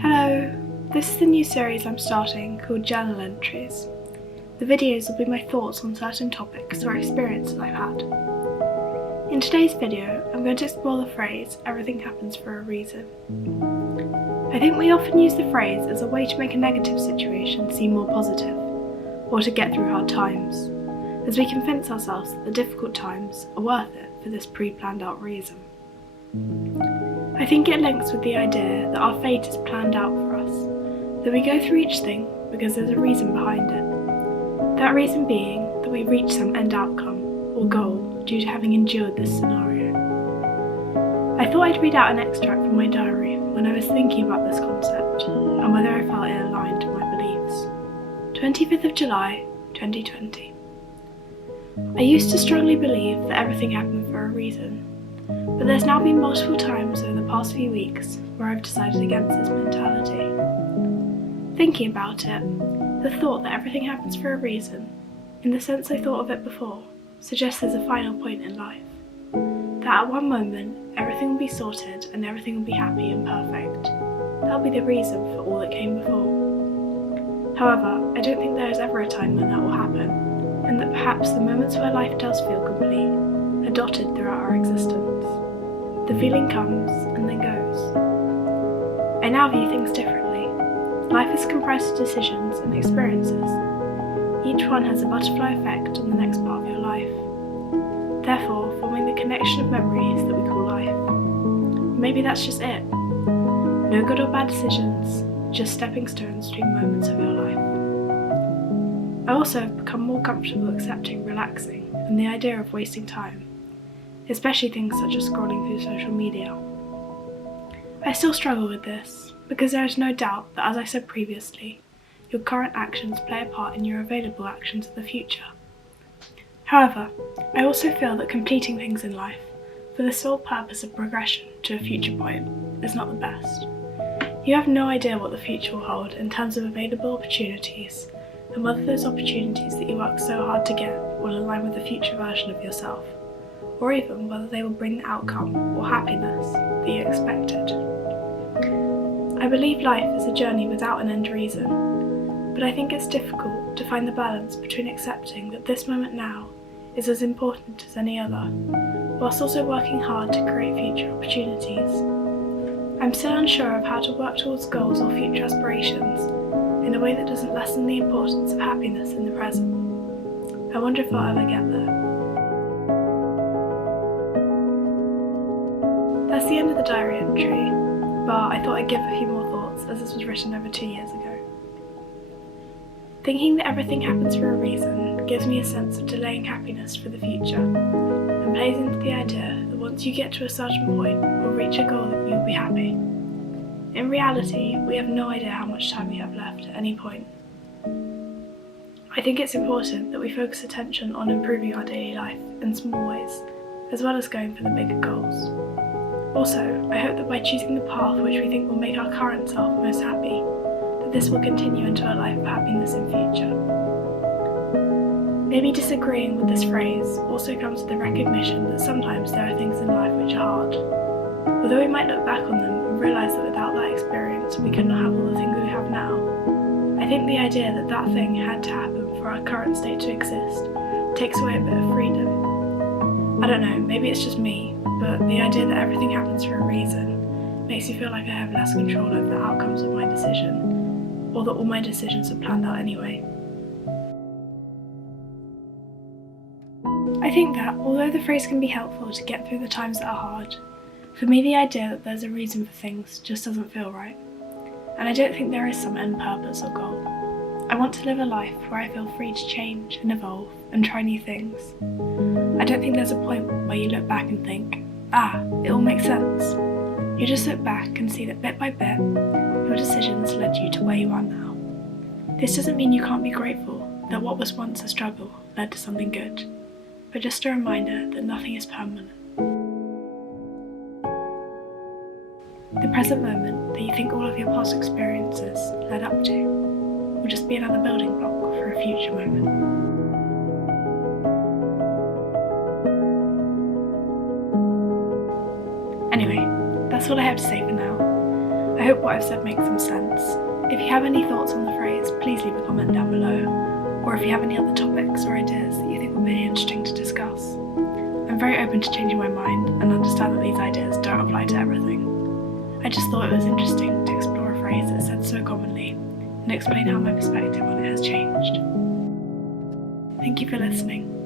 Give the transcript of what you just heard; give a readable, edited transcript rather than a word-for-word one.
Hello, this is the new series I'm starting called Journal Entries. The videos will be my thoughts on certain topics or experiences I've had. In today's video, I'm going to explore the phrase, everything happens for a reason. I think we often use the phrase as a way to make a negative situation seem more positive, or to get through hard times, as we convince ourselves that the difficult times are worth it for this pre-planned out reason. I think it links with the idea that our fate is planned out for us, that we go through each thing because there's a reason behind it. That reason being that we reach some end outcome or goal due to having endured this scenario. I thought I'd read out an extract from my diary when I was thinking about this concept and whether I felt it aligned with my beliefs. 25th of July, 2020. I used to strongly believe that everything happened for a reason. But there's now been multiple times over the past few weeks where I've decided against this mentality. Thinking about it, the thought that everything happens for a reason, in the sense I thought of it before, suggests there's a final point in life. That at one moment, everything will be sorted and everything will be happy and perfect. That'll be the reason for all that came before. However, I don't think there is ever a time when that will happen, and that perhaps the moments where life does feel complete are dotted throughout our existence. The feeling comes and then goes. I now view things differently. Life is comprised of decisions and experiences. Each one has a butterfly effect on the next part of your life, therefore forming the connection of memories that we call life. Maybe that's just it. No good or bad decisions, just stepping stones between moments of your life. I also have become more comfortable accepting relaxing and the idea of wasting time, especially things such as scrolling through social media. I still struggle with this, because there is no doubt that, as I said previously, your current actions play a part in your available actions in the future. However, I also feel that completing things in life, for the sole purpose of progression to a future point, is not the best. You have no idea what the future will hold in terms of available opportunities, and whether those opportunities that you work so hard to get will align with the future version of yourself, or even whether they will bring the outcome or happiness that you expected. I believe life is a journey without an end reason, but I think it's difficult to find the balance between accepting that this moment now is as important as any other, whilst also working hard to create future opportunities. I'm still unsure of how to work towards goals or future aspirations in a way that doesn't lessen the importance of happiness in the present. I wonder if I'll ever get there. That's the end of the diary entry, but I thought I'd give a few more thoughts as this was written over 2 years ago. Thinking that everything happens for a reason gives me a sense of delaying happiness for the future, and plays into the idea that once you get to a certain point or reach a goal that you'll be happy. In reality, we have no idea how much time we have left at any point. I think it's important that we focus attention on improving our daily life in small ways, as well as going for the bigger goals. Also, I hope that by choosing the path which we think will make our current self most happy, that this will continue into a life of happiness in future. Maybe disagreeing with this phrase also comes with the recognition that sometimes there are things in life which are hard. Although we might look back on them and realise that without that experience we could not have all the things we have now, I think the idea that that thing had to happen for our current state to exist takes away a bit of freedom. I don't know, maybe it's just me, but the idea that everything happens for a reason makes me feel like I have less control over the outcomes of my decision, or that all my decisions are planned out anyway. I think that, although the phrase can be helpful to get through the times that are hard, for me the idea that there's a reason for things just doesn't feel right, and I don't think there is some end purpose or goal. I want to live a life where I feel free to change and evolve and try new things. I don't think there's a point where you look back and think, it all makes sense. You just look back and see that bit by bit, your decisions led you to where you are now. This doesn't mean you can't be grateful that what was once a struggle led to something good, but just a reminder that nothing is permanent. The present moment that you think all of your past experiences led up to will just be another building block for a future moment. that's all I have to say for now. I hope what I've said makes some sense. If you have any thoughts on the phrase, please leave a comment down below, or if you have any other topics or ideas that you think would be interesting to discuss. I'm very open to changing my mind and understand that these ideas don't apply to everything. I just thought it was interesting to explore a phrase that's said so commonly and explain how my perspective on it has changed. Thank you for listening.